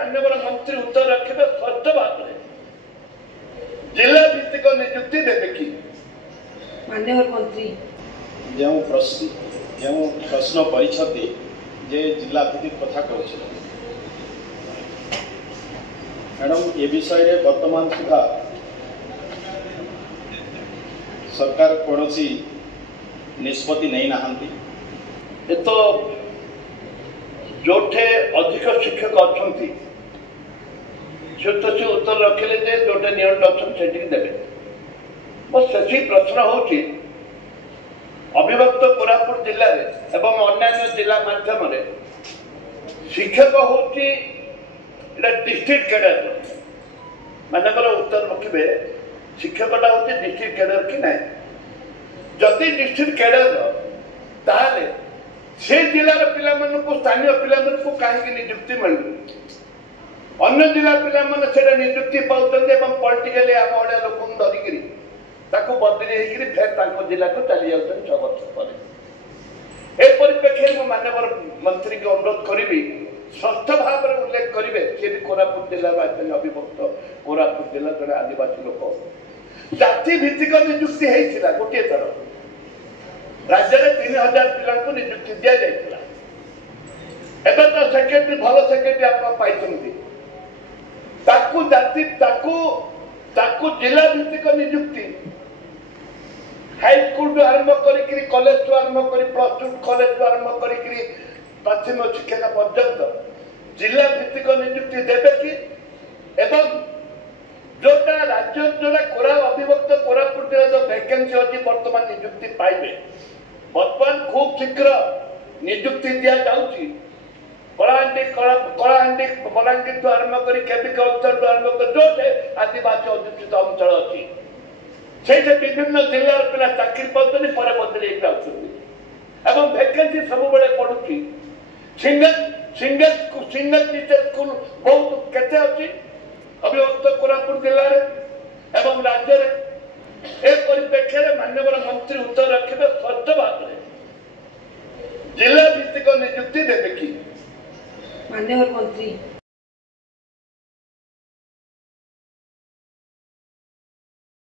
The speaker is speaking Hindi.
माननीय मंत्री उत्तर रखिए स्पष्ट भाव में जिला भित्तिक नियुक्ति देवे कि माननीय मंत्री जो प्रश्न परिछति जे जिला भित्तिक कथा कहूँ मैडम ए विषय रे वर्तमान सुधा सरकार कौन निष्पत्ति नहीं नहांती तो जोठे अधिक शिक्षक अच्छा से उत्तर रखिले जे जोटे नियंत्रण अच्छा से देवे बस से प्रश्न होची अविभक्त कोरापुट जिले में एवं अन्य जिला माध्यम शिक्षक होची डिस्ट्रिक्ट कैडर मानकर उत्तर रखिए शिक्षकटा हूँ डिस्ट्रिक्ट कैडर कि ना जदि डिस्ट्रिक्ट कैडर ताले से जिलार पिला स्थानीय पिला कहीं नियुक्ति मिलू अन्य जिला पिला नियुक्ति पाँच पॉलिटिकली आम ओडिया लोक धरिकी बदली होकर फेर जिला को चली जाऊँ 6 वर्ष पर ए परिप्रेक्षी में माननीय मंत्री को अनुरोध करी स्वस्थ भाव में उल्लेख करेंगे सी भी कोरापुट जिला अविभक्त कोरापुट जिला जड़े आदिवासी लोक जाति भित्तिक नियुक्ति होता गोटे थर राज्य में 3000 पिला नियुक्ति दि जाता एवं तो सेक्रेटरी भल सेक्रेटरी आप जाति जिला भित्तिक नियुक्ति हाईस्कूल टू आरंभ कर कॉलेज टू आरंभ कर प्लस टू कॉलेज टू आरंभ कर प्राथमिक शिक्षा पर्यंत जिला भित्तिक नियुक्ति देवे कि एवं जोटा राज्य जोटा कोरा अविभक्त कोरापुट जिला जो वैकेंसी अच्छी बर्तमान नियुक्ति पाइबे बर्तमान खूब शीघ्र नियुक्ति दि जाऊँगी कलाहांडी बलांगीर आरंभ कर केबिक अंचल आरंभ कर जो आदिवासी अध्युषित अंचल अच्छी से विभिन्न जिलार पिला चाकरी पाते पर बदली एवं वैकेंसी सब पड़ुची सिंगल टीचर स्कूल बहुत केते अच्छी अविभक्त कोरापुट जिले में एवं राज्य में ए परिप्रेक्षी में माननीय मंत्री उत्तर रखिए स्पष्ट भाव में जिला भित्तिक नियुक्ति देवे कि माननीय मंत्री